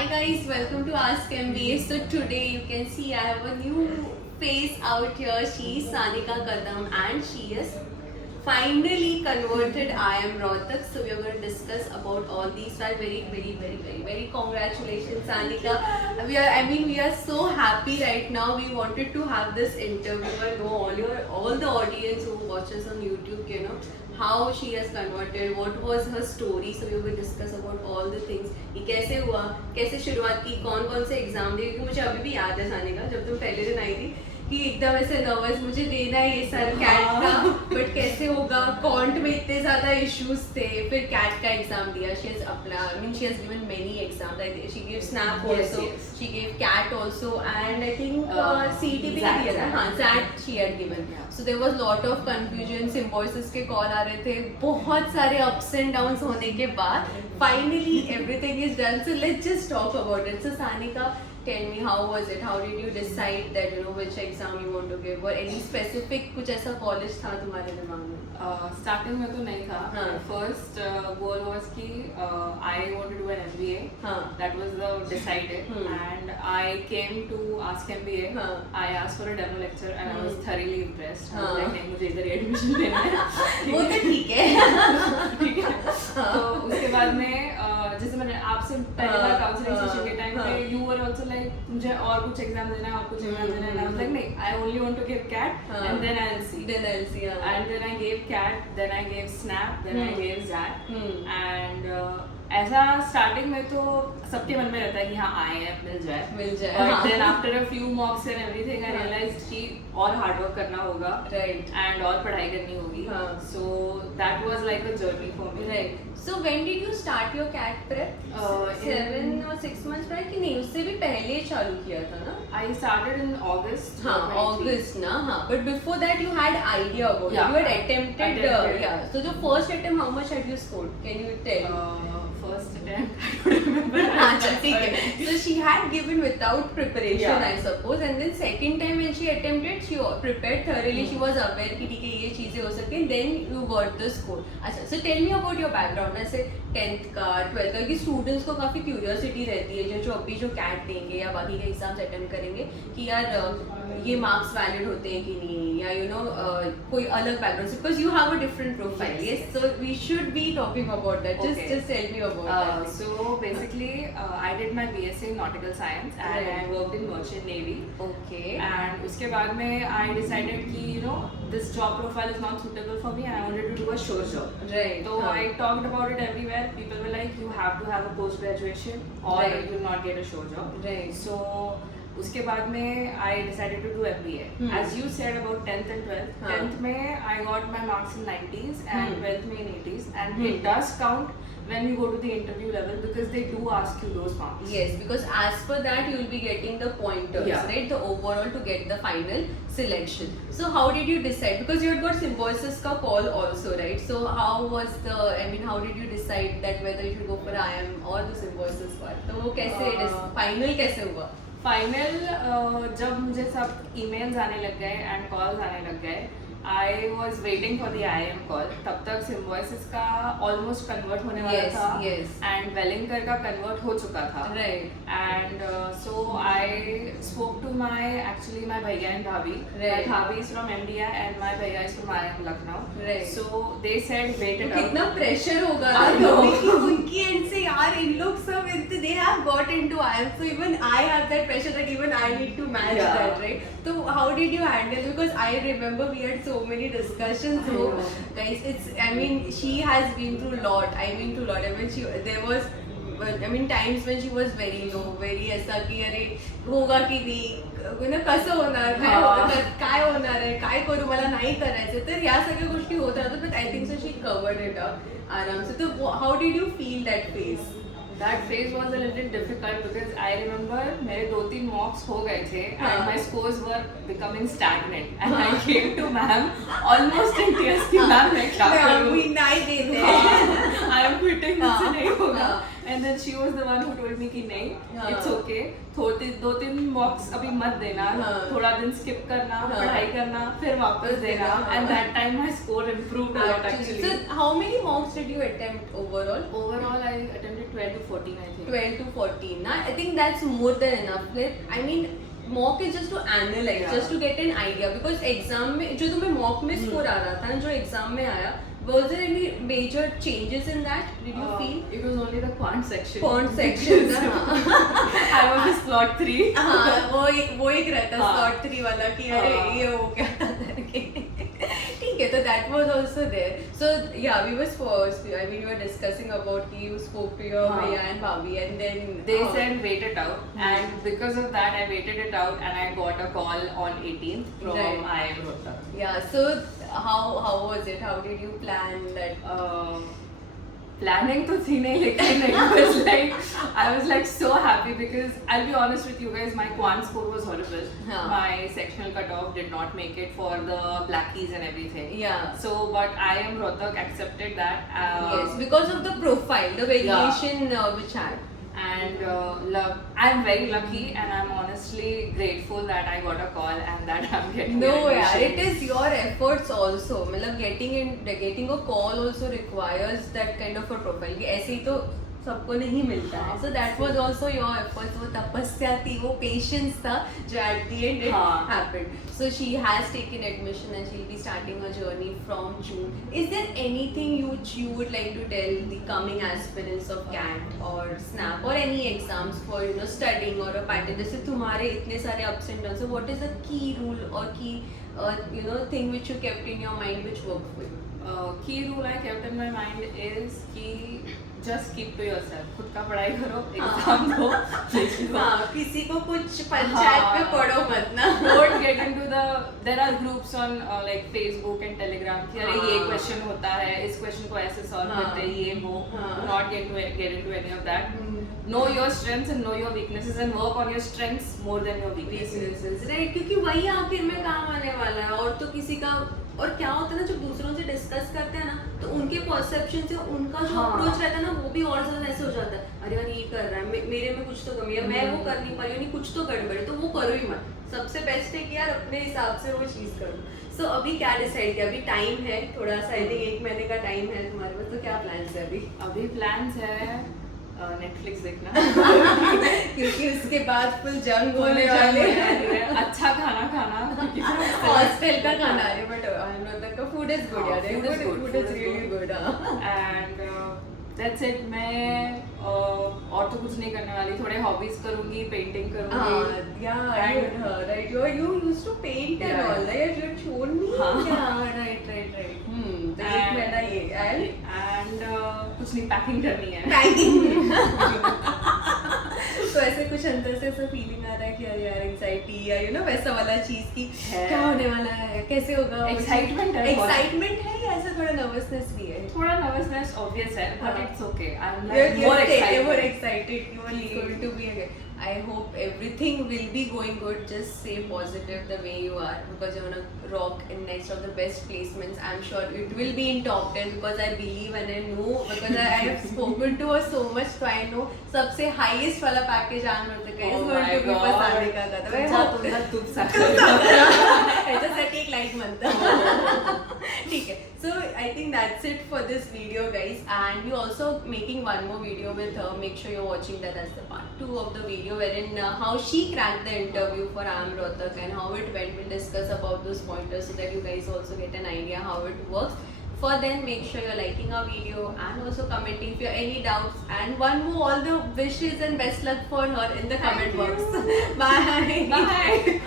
Hi guys, welcome to Ask MBA. So today you can see I have a new face out here. She is Sanika Kadam and she is finally converted I am Rohtak. So we are going to discuss about all these. So very congratulations Sanika. We are so happy right now. We wanted to have this interview and know all the audience who watches on YouTube, how she has converted, what was her story. So we will discuss about all the things. ये कैसे हुआ, कैसे शुरुआत की, कौन कौन से exam दिए, क्योंकि मुझे अभी भी याद है सानी का जब तुम पहले दिन आई थी कि एकदम ऐसे नर्वस, मुझे देना है ये सर कैट का, बट कैसे होगा, कॉन्ट में इतने ज़्यादा इश्यूज थे, फिर कैट का एग्जाम दिया. She has apply, I mean she has given many exams. I think she gave snap also, she gave cat also, and I think CET भी दिया था. हाँ, SAT she had given. So there was lot of confusion, symbiosis के call आ रहे थे, बहुत सारे ups and downs होने के बाद finally everything is done. So let's just talk about it. So Sanika, tell me, how was it? How did you decide that which exam you want to give, or any specific कुछ ऐसा college था तुम्हारे दिमाग में? Starting में तो नहीं था. फर्स्ट गोल वाज कि I want to do an MBA. That was the decided and I came to ask MBA. I asked for a demo lecture and I was thoroughly impressed. Like मुझे इधर admission लेना है. वो तो ठीक है. ठीक है. तो उसके बाद में जैसे मैंने आपसे पहले बार काउंसलिंग सेशन के टाइम पे यू वर आल्सो लाइक मुझे और कुछ एग्जाम देना है और कुछ एग्जाम देना है. आई वाज लाइक नहीं, I only want to give CAT and then I will see. And then I gave cat, then I gave snap, then I gave zat. And ऐसा स्टार्टिंग में तो सबके मन में रहता है कि हाँ आए हैं मिल जाए. But then after a few mocks and everything, I realized कि और हार्ड वर्क करना होगा, right, and और पढ़ाई करनी होगी. So that was like a journey for me. Right. So when did you start your cat prep? 7 or 6 months prior कि नहीं, उससे भी पहले चालू किया था ना? I started in August. हाँ, August ना. हाँ. But before that you had idea about it. You had attempted. Yeah. So the first attempt, how much had you scored? Can you tell? First attempt, I don't remember. So she had given without preparation, I suppose, and then second time when she attempted, she prepared thoroughly. She was aware कि ठीक है ये चीजें हो सकती हैं. Then you got the score. अच्छा, so tell me about your background. ऐसे 10th का 12th का कि स्टूडेंट्स को काफी क्यूरियोसिटी रहती है जो अभी जो कैट देंगे या बाकी के एग्जाम्स अटेम्प्ट करेंगे कि यार ये मार्क्स वैलिड होते हैं कि नहीं, या कोई अलग background, because you have a different profile. Yes, so we should be talking about that. Just tell me about that. So basically, I did my BSc in Nautical Science and I worked in Merchant Navy. Okay. And उसके बाद में I decided कि this job profile is not suitable for me and I wanted to do a shore job. Right. So I talked about it everywhere. People were like, you have to have a post graduation or you will not get a shore job. Right. So उसके बाद में I decided to do MBA. As you said about 10th and 12th. 10th में I got my marks in 90s and 12th में in 80s, and it does count when you go to the interview level because they do ask you those marks. Yes, because as per that you will be getting the pointers, right? The overall to get the final selection. So how did you decide? Because you had got symbiosis ka call also, right? So how was how did you decide that whether you should go for IM or the symbiosis part? तो वो कैसे final कैसे हुआ? Final जब मुझे सब emails आने लग गए एंड कॉल्स आने लग गए, I was waiting for the IIM call. तब तक सिम्बोसिस का ऑलमोस्ट कन्वर्ट होने वाला था एंड वेलिंगकर का कन्वर्ट हो चुका था. And so I spoke to my भैया एंड भाभी. भाभी is from India and my भैया is from IIM Lucknow. So they said wait it. कितना प्रेशर होगा उनकी एंड से, यार इन लोग सब they have got into IIM, so even I have that pressure that even I need to match that, right? तो how did you handle? Because I remember we had so many discussions. So guys, she has been through a lot. I mean there was times when she was very low, very ऐसा कि अरे होगा की नाही, कसं होणार, काय होणार आहे, काय करू, मला नाही करायचं. तर या सगळ्या गोष्टी होत राहतात. But I think so she covered it up आराम से. तो how did you feel that phase? That phase was a little difficult because I remember मेरे 2-3 mocks हो गए थे and my scores were becoming stagnant and I came to ma'am almost in tears कि ma'am मैं क्या करूँ, नहीं देते, I am quitting, मुझसे नहीं होगा. and then she was the one who told me कि नहीं, हाँ. it's okay. 2-3 mocks अभी मत देना, हाँ. थोड़ा दिन skip करना, हाँ. पढ़ाई करना, फिर वापस देना. हाँ. And that time my score improved a lot actually. So how many mocks did you attempt overall? Overall, I attempted 12 to 14, I think. 12 to 14. Na? I think that's more than enough. Like, I mean, mock is just to analyze, Yeah. just to get an idea. Because exam में जो तुम्हें mock में score आ रहा था, जो exam में आया, was there any major changes in that? Did you feel? It was only the quant section. Quant section हाँ. I was in slot 3. हाँ, वो एक रहता हाँ. slot 3 वाला कि अरे हाँ. ये हो क्या था करके. ठीक है, तो that was also there. So yeah, we were discussing about कि you spoke to your हाँ. भैया and भाभी and then They said wait it out, and because of that I waited it out, and I got a call on 18th from Right. IIM Rohtak. Yeah, so how was it? How did you plan that? Planning to थी नहीं, लेकिन I was like so happy because I'll be honest with you guys, my quant score was horrible. हाँ. My sectional cutoff did not make it for the blackies and everything. Yeah. So, but IIM Rohtak accepted that. Yes, because of the profile, the variation which had. And I'm very lucky, and I'm honestly grateful that I got a call and that I'm getting No, an yeah, admission. it is your efforts also. मतलब getting a call also requires that kind of a profile. कि ऐसे ही तो सबको नहीं मिलता है. So that was also your efforts. वो तपस्या थी, वो patience था, जो at the end it हाँ. happened. So she has taken admission and she'll be starting her journey from June. Is there anything which you would like to tell the coming aspirants of CAT or SNAP or any exams for studying or a pattern? जैसे तुम्हारे इतने सारे ups and downs. So what is the key rule or key thing which you kept in your mind which worked for you? Key rule I kept in my mind is कि just keep to yourself. खुद का पढ़ाई करो, exam दो, लिखो. हाँ, किसी को कुछ पंचायत पे पढ़ो मत ना. Don't get into there are groups on like Facebook and Telegram कि अरे ये हाँ. question होता है, इस question को ऐसे solve हाँ. करते हैं, ये वो. हाँ. Do not get into any of that. Know your strengths and know your weaknesses and work on your strengths more than your weaknesses. Right, क्योंकि वही आखिर में काम आने वाला है. और तो किसी का और क्या होता है ना, जब दूसरों से डिस्कस करते हैं ना, तो उनके परसेप्शन से उनका जो हाँ. अप्रोच रहता है ना, वो भी और ज्यादा ऐसे हो जाता है. अरे यार ये कर रहा है, मेरे में कुछ तो कमी है, मैं वो कर नहीं पा रही हूँ, नहीं कुछ तो गड़बड़ है, तो वो करो ही मत. सबसे बेस्ट है कि यार अपने हिसाब से वो चीज करो. सो अभी क्या डिसाइड किया? अभी टाइम है थोड़ा सा, आई थिंक 1 महीने का टाइम है तुम्हारे पास, तो क्या प्लान्स है अभी? अभी plans है Netflix देखना. क्योंकि उसके बाद फुल जंग होने वाले हैं. अच्छा खाना खाना. हॉस्टल का खाना है, बट आई एम नॉट का फूड इज गुड यार. Food is good, food is really good. And that's it. मैं और तो कुछ नहीं करने वाली. थोड़े hobbies करूँगी, painting करूँगी. Right, you used to paint and Yeah. all, right? You had shown me. हाँ. Yeah, right. तो एक महीना ये And कुछ नहीं, packing करनी है. पैकिंग. तो ऐसे कुछ अंदर से ऐसा फीलिंग आ रहा है कि अरे यार एंजाइटी या वैसा वाला चीज की है. क्या होने वाला है, कैसे होगा? Excitement है बहुत. एक्साइटमेंट है या ऐसा थोड़ा नर्वसनेस भी है? थोड़ा nervousness obvious है, but हाँ. it's okay. I'm You're like more excited. more excited. You are going to be again. I hope everything will be going good. Just stay positive the way you are, because you're gonna rock in next of the best placements. I'm sure it will be in top 10 because I believe and I know, because I have spoken to her so much, so I know सबसे highest वाला package आने वाला है. Oh is going my to be God. पसाने का था. I जा hope तुमने तुम साथ ह्याच्यासाठी एक लाईट म्हणतात. ठीक आहे. So I think that's it for this video, guys. And we also making one more video with her. Make sure you're watching that. That's the part 2 of the video, wherein how she cracked the interview for IIM Rohtak and how it went. We'll discuss about those pointers so that you guys also get an idea how it works. For then, make sure you're liking our video and also commenting if you have any doubts. And one more, all the wishes and best luck for her in the comment box. Bye. Bye.